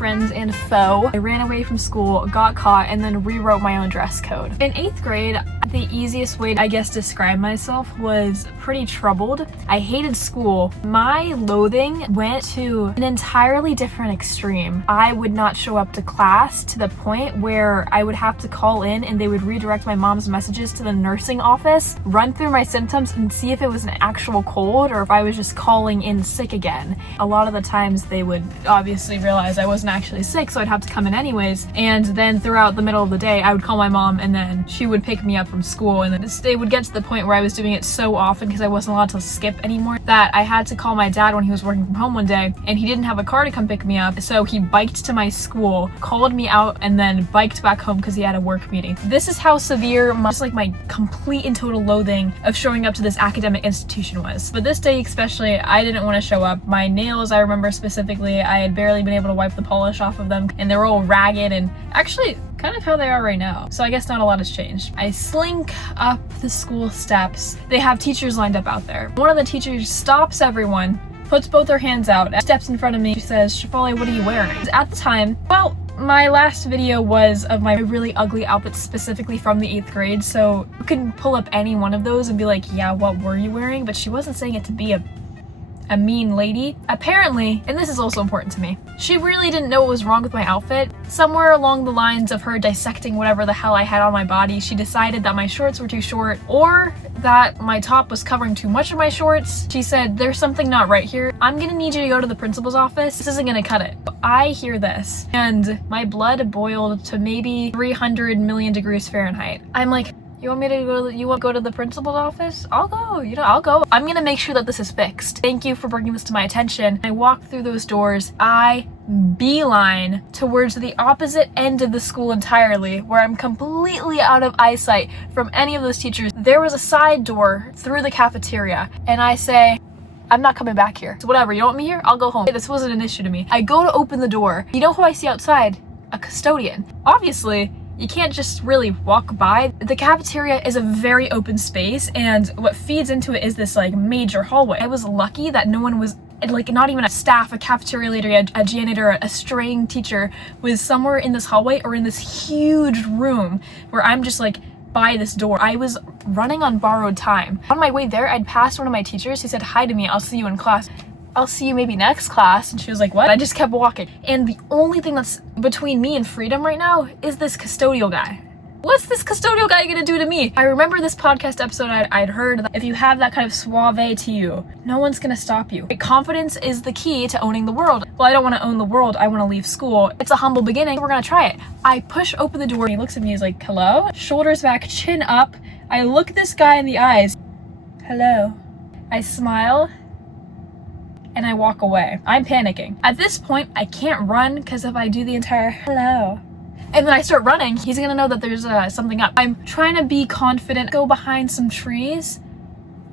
friends and foe. I ran away from school, got caught, and then rewrote my own dress code. In 8th grade, the easiest way to, I guess, describe myself was pretty troubled. I hated school. My loathing went to an entirely different extreme. I would not show up to class to the point where I would have to call in and they would redirect my mom's messages to the nursing office, run through my symptoms and see if it was an actual cold or if I was just calling in sick again. A lot of the times they would obviously realize I wasn't actually sick, so I'd have to come in anyways. And then throughout the middle of the day, I would call my mom and then she would pick me up from school, and then it would get to the point where I was doing it so often because I wasn't allowed to skip anymore that I had to call my dad when he was working from home one day, and he didn't have a car to come pick me up, so he biked to my school, called me out, and then biked back home because he had a work meeting. This is how severe my complete and total loathing of showing up to this academic institution was. But this day especially, I didn't want to show up. My nails, I remember specifically, I had barely been able to wipe the polish off of them, and they were all ragged and actually kind of how they are right now. So I guess not a lot has changed. I slink up the school steps. They have teachers lined up out there. One of the teachers stops everyone, puts both her hands out, steps in front of me. She says, "Shefali, what are you wearing?" At the time, well, my last video was of my really ugly outfits specifically from the 8th grade, so you can pull up any one of those and be like, yeah, what were you wearing? But she wasn't saying it to be a mean lady. Apparently, and this is also important to me, she really didn't know what was wrong with my outfit. Somewhere along the lines of her dissecting whatever the hell I had on my body, she decided that my shorts were too short or that my top was covering too much of my shorts. She said, "There's something not right here. I'm gonna need you to go to the principal's office. This isn't gonna cut it." I hear this and my blood boiled to maybe 300 million degrees Fahrenheit. I'm like, you want me to go to the principal's office? I'll go, I'll go. I'm gonna make sure that this is fixed. Thank you for bringing this to my attention. I walk through those doors. I beeline towards the opposite end of the school entirely, where I'm completely out of eyesight from any of those teachers. There was a side door through the cafeteria, and I say, "I'm not coming back here. So whatever, you don't want me here? I'll go home." This wasn't an issue to me. I go to open the door. You know who I see outside? A custodian. Obviously, you can't just really walk by. The cafeteria is a very open space, and what feeds into it is this like major hallway. I was lucky that no one was, like, not even a staff, a cafeteria leader, a janitor, a straying teacher was somewhere in this hallway or in this huge room where I'm just like by this door. I was running on borrowed time. On my way there, I'd passed one of my teachers who said hi to me. "I'll see you in class. I'll see you maybe next class." And she was like, "What?" I just kept walking. And the only thing that's between me and freedom right now is this custodial guy. What's this custodial guy gonna do to me? I remember this podcast episode I'd heard that if you have that kind of suave to you, no one's gonna stop you. Confidence is the key to owning the world. Well, I don't wanna own the world, I wanna leave school. It's a humble beginning, we're gonna try it. I push open the door, and he looks at me, he's like, "Hello?" Shoulders back, chin up. I look this guy in the eyes. "Hello." I smile, and I walk away. I'm panicking. At this point, I can't run because if I do the entire hello, and then I start running, he's gonna know that there's something up. I'm trying to be confident, go behind some trees,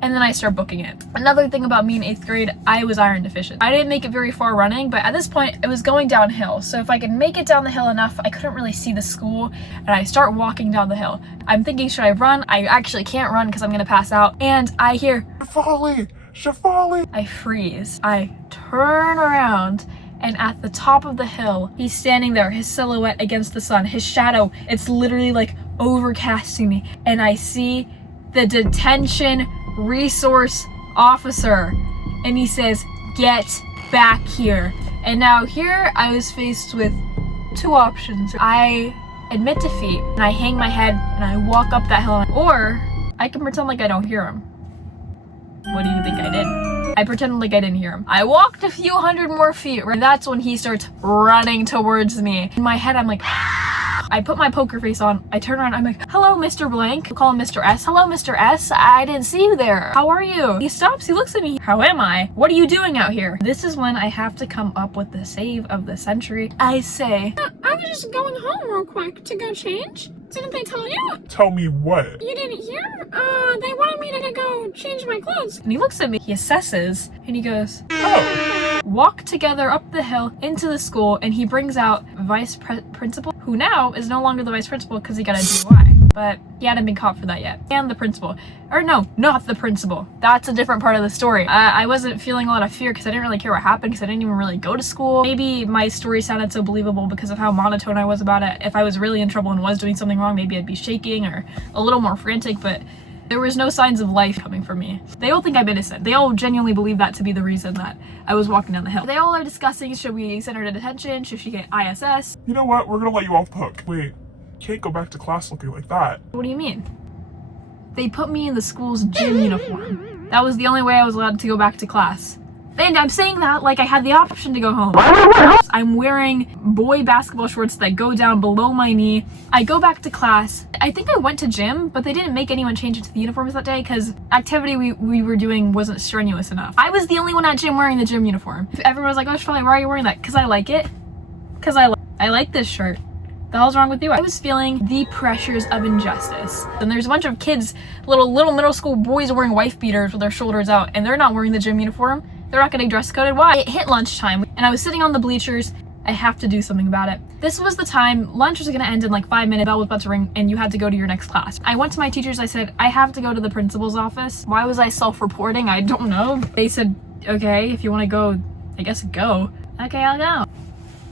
and then I start booking it. Another thing about me in 8th grade, I was iron deficient. I didn't make it very far running, but at this point, it was going downhill. So if I could make it down the hill enough, I couldn't really see the school, and I start walking down the hill. I'm thinking, should I run? I actually can't run because I'm gonna pass out, and I hear, "Shefali! Shefali!" I freeze. I turn around, and at the top of the hill, he's standing there, his silhouette against the sun, his shadow, it's literally like overcasting me. And I see the detention resource officer, and he says, "Get back here." And now here I was faced with two options. I admit defeat, and I hang my head, and I walk up that hill, or I can pretend like I don't hear him. What do you think I did? I pretended like I didn't hear him. I walked a few hundred more feet, and that's when he starts running towards me. In my head, I'm like, I put my poker face on, I turn around, I'm like, "Hello, Mr. Blank." I call him Mr. S. "Hello, Mr. S. I didn't see you there. How are you?" He stops, he looks at me. "How am I? What are you doing out here?" This is when I have to come up with the save of the century. I say, I was just going home real quick to go change. Didn't they tell you? Tell me what? You didn't hear? They wanted me to go change my clothes." and he looks at me, he assesses, and he goes, Oh, walk together up the hill into the school, and he brings out principal, who now is no longer the vice principal because he got a DUI. but he hadn't been caught for that yet. And the principal. Or no, not the principal. That's a different part of the story. I wasn't feeling a lot of fear because I didn't really care what happened because I didn't even really go to school. Maybe my story sounded so believable because of how monotone I was about it. If I was really in trouble and was doing something wrong, maybe I'd be shaking or a little more frantic, but there was no signs of life coming from me. They all think I'm innocent. They all genuinely believe that to be the reason that I was walking down the hill. They all are discussing, should we send her to detention? Should she get ISS? You know what? We're gonna let you off the hook. Wait, you can't go back to class looking like that. What do you mean? They put me in the school's gym uniform. That was the only way I was allowed to go back to class. And I'm saying that like I had the option to go home. I'm wearing boy basketball shorts that go down below my knee. I go back to class. I think I went to gym, but they didn't make anyone change into the uniforms that day because activity we were doing wasn't strenuous enough. I was the only one at gym wearing the gym uniform. Everyone was like, oh, Shafali, why are you wearing that? Because I like it. Because I like this shirt. The hell's wrong with you? I was feeling the pressures of injustice. And there's a bunch of kids, little middle school boys wearing wife beaters with their shoulders out, and they're not wearing the gym uniform. They're not getting dress coded. Why? It hit lunchtime, and I was sitting on the bleachers. I have to do something about it. This was the time, lunch was gonna end in like 5 minutes, bell was about to ring, and you had to go to your next class. I went to my teachers, I said, I have to go to the principal's office. Why was I self-reporting? I don't know. They said, okay, if you wanna go, I guess go. Okay, I'll go.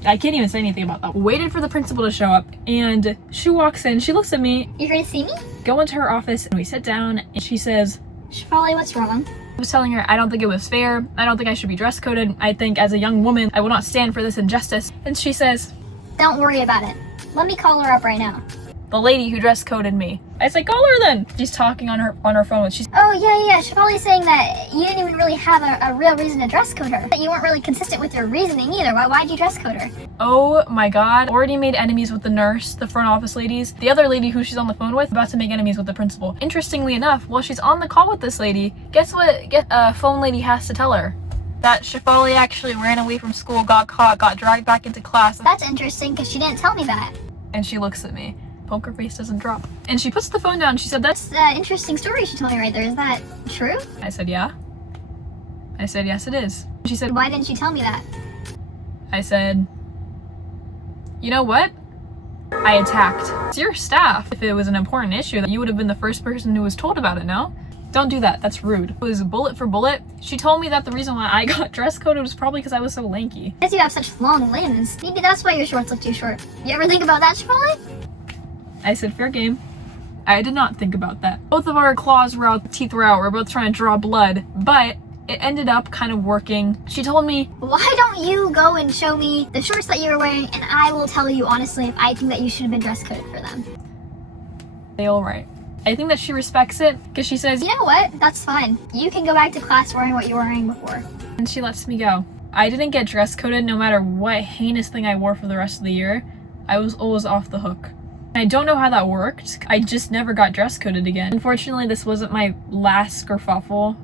I can't even say anything about that. Waited for the principal to show up, and she walks in, she looks at me. You're gonna see me? Go into her office, and we sit down, and she says, Shafali, what's wrong? I was telling her I don't think it was fair. I don't think I should be dress coded. I think as a young woman, I will not stand for this injustice. And she says, Don't worry about it. Let me call her up right now. the lady who dress coded me. I said, call her then. She's talking on her phone. She's, Oh, yeah. Shafali's saying that you didn't even really have a real reason to dress code her. That you weren't really consistent with your reasoning either. Why'd you dress code her? oh my God. Already made enemies with the nurse, the front office ladies, the other lady who she's on the phone with, about to make enemies with the principal. Interestingly enough, while she's on the call with this lady, guess what phone lady has to tell her? That Shafali actually ran away from school, got caught, got dragged back into class. That's interesting because she didn't tell me that. And she looks at me. Poker face doesn't drop. And she puts the phone down. She said, that's... It's an interesting story she told me right there. Is that true? I said, yeah. I said, yes, it is. She said, Why didn't you tell me that? I said, you know what? I attacked. It's your staff. If it was an important issue, you would have been the first person who was told about it, no? Don't do that. That's rude. It was bullet for bullet. She told me that the reason why I got dress coded was probably because I was so lanky. Because you have such long limbs. Maybe that's why your shorts look too short. You ever think about that, Shafali? I said, fair game. I did not think about that. Both of our claws were out, teeth were out. We're both trying to draw blood, but it ended up kind of working. She told me, Why don't you go and show me the shorts that you were wearing, and I will tell you honestly if I think that you should have been dress coded for them. they all right. I think that she respects it because she says, You know what? That's fine. You can go back to class wearing what you were wearing before. and she lets me go. I didn't get dress coded no matter what heinous thing I wore for the rest of the year. I was always off the hook. I don't know how that worked. I just never got dress coded again. Unfortunately, this wasn't my last skerfuffle.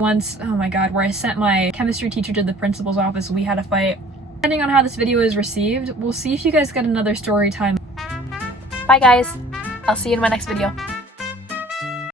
Once, oh my God, where I sent my chemistry teacher to the principal's office, we had a fight. Depending on how this video is received, we'll see if you guys get another story time. Bye guys. I'll see you in my next video.